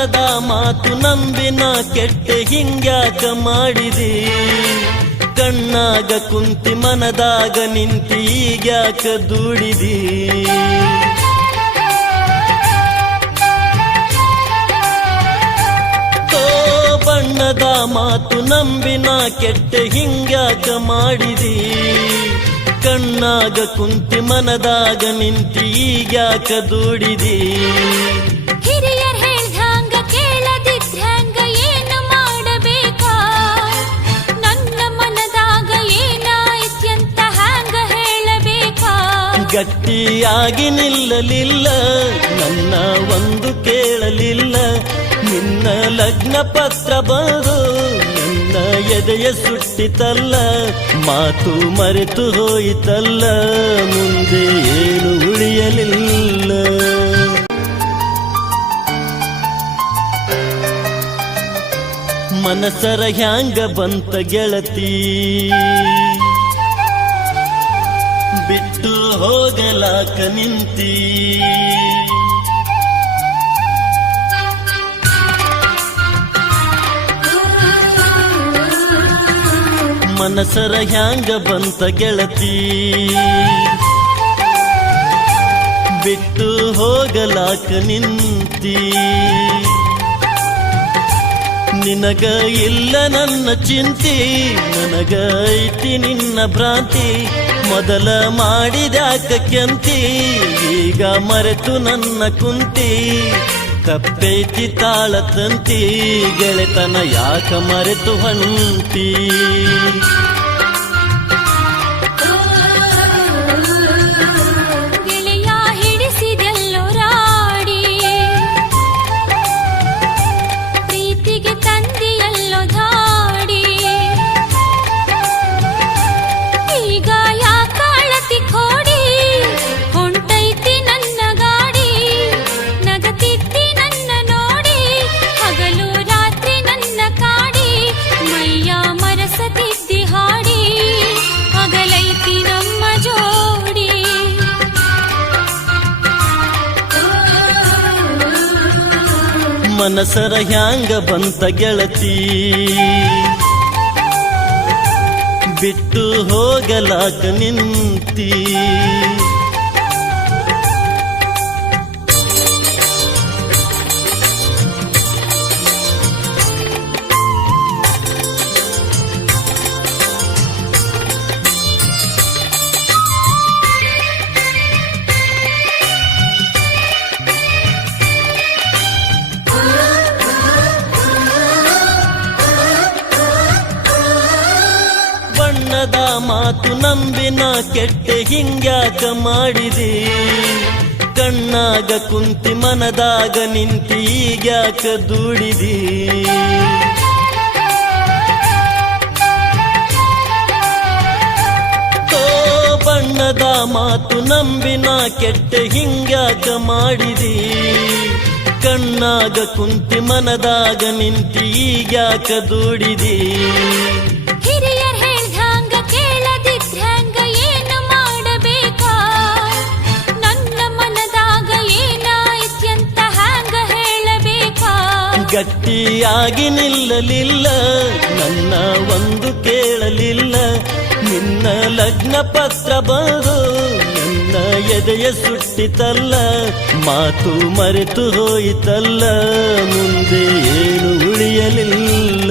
ಬಣ್ಣದ ಮಾತು ನಂಬಿನ ಕೆಟ್ಟ ಹಿಂಗ್ಯಾಕ ಮಾಡಿದಿ? ಕಣ್ಣಾಗ ಕುಂತಿ ಮನದಾಗ ನಿಂತಿ ಈಗ್ಯಾಕ ದೂಡಿದಿ? ಬಣ್ಣದ ಮಾತು ನಂಬಿನ ಕೆಟ್ಟ ಹಿಂಗ್ಯಾಕ ಮಾಡಿದಿ? ಕಣ್ಣಾಗ ಕುಂತಿ ಮನದಾಗ ನಿಂತಿ ಈಗ್ಯಾಕ ದೂಡಿದಿ? ಗಟ್ಟಿಯಾಗಿ ನಿಲ್ಲಲಿಲ್ಲ, ನನ್ನ ಒಂದು ಕೇಳಲಿಲ್ಲ. ನಿನ್ನ ಲಗ್ನ ಪತ್ರ ಬಂದು ನನ್ನ ಎದೆಯ ಸುಟ್ಟಿತಲ್ಲ, ಮಾತು ಮರೆತು ಹೋಯಿತಲ್ಲ, ಮುಂದೆ ಏನು ಉಳಿಯಲಿಲ್ಲ. ಮನಸರ ಹ್ಯಾಂಗ ಬಂತ ಗೆಳತಿ? ಹೋಗಲಾಕ ನಿಂತಿ. ಮನಸರ ಹ್ಯಾಂಗ ಬಂತ ಗೆಳತಿ. ಬಿಟ್ಟು ಹೋಗಲಾಕ ನಿಂತಿ. ನಿನಗ ಇಲ್ಲ ನನ್ನ ಚಿಂತಿ ನನಗ ಐತಿ ನಿನ್ನ ಭ್ರಾಂತಿ. ಮೊದಲ ಮಾಡಿದ್ಯಾಕ ಕೆಂತಿ ಈಗ ಮರೆತು ನನ್ನ ಕುಂತಿ. ಕಪ್ಪೈತಿ ತಾಳ ತಂತಿ ಗೆಳೆತನ ಯಾಕ ಮರೆತು ಹೊಂಟಿ? ಮನಸರ ಹ್ಯಾಂಗ ಬಂತ ಗೆಳತಿ? ಬಿಟ್ಟು ಹೋಗಲಾಕ ನಿಂತಿ? ಮಾತು ನಂಬಿನ ಕೆಟ್ಟೆ ಹಿಂಗ್ಯಾಕ ಮಾಡಿದಿ. ಕಣ್ಣಾಗ ಕುಂತಿ ಮನದಾಗ ನಿಂತಿ ಈಗ್ಯಾಕ ದೂಡಿದಿ. ಬಣ್ಣದ ಮಾತು ನಂಬಿನ ಕೆಟ್ಟ ಹಿಂಗ್ಯಾಕ ಮಾಡಿದಿ. ಕಣ್ಣಾಗ ಕುಂತಿ ಮನದಾಗ ನಿಂತಿ ಈಗ್ಯಾಕ ದೂಡಿದಿ. ಗಟ್ಟಿಯಾಗಿ ನಿಲ್ಲಲಿಲ್ಲ, ನನ್ನ ಒಂದು ಕೇಳಲಿಲ್ಲ. ನಿನ್ನ ಲಗ್ನ ಪತ್ರ ಬಹು ನನ್ನ ಎದೆಯ ಸುಟ್ಟಿತಲ್ಲ, ಮಾತು ಮರೆತು ಹೋಯಿತಲ್ಲ, ಮುಂದೆ ಏನು ಉಳಿಯಲಿಲ್ಲ.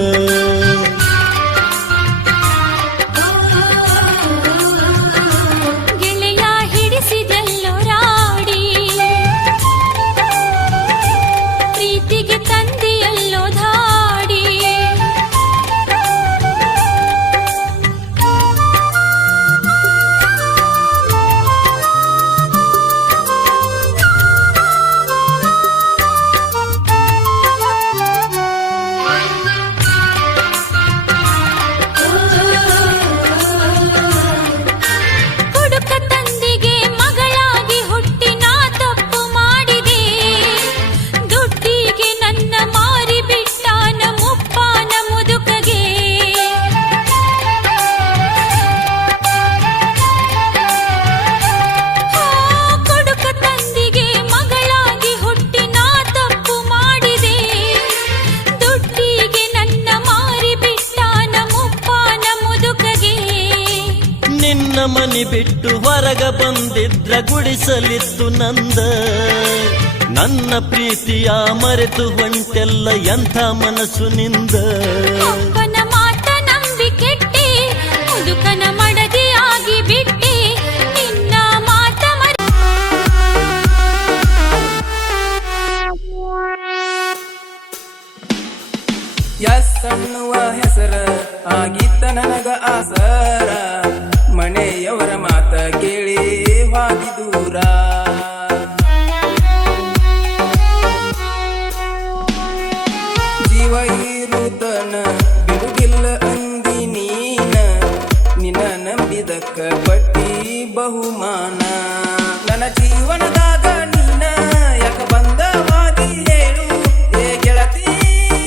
ಮನಿ ಬಿಟ್ಟು ಹೊರಗ ಬಂದಿದ್ರ ಗುಡಿಸಲಿತ್ತು ನಂದ. ನನ್ನ ಪ್ರೀತಿಯ ಮರೆತು ಹೊಂಟೆಲ್ಲ ಎಂಥ ಮನಸ್ಸು ನಿಂದ. ಮಾತ ನಂಬಿ ಕೆಟ್ಟಿ ಮುದುಕನ ಮಡದಿಯಾಗಿ ಬಿಟ್ಟಿ ನಿನ್ನ ಮಾತ ಮರೆ ಎಸ್ ಅನ್ನುವ ಹೆಸರ ಆಗಿತ್ತ ನನಗ ಅವರ ಮಾತ ಕೇಳಿ ವಾದಿ ದೂರ ಜೀವ ಇರುತನ ಬಿಡುಗಿಲ್ಲ ಅಂದಿ ನೀನ. ನಿನ್ನ ನಂಬಿದಕ್ಕ ಪಟ್ಟಿ ಬಹುಮಾನ. ನನ್ನ ಜೀವನದ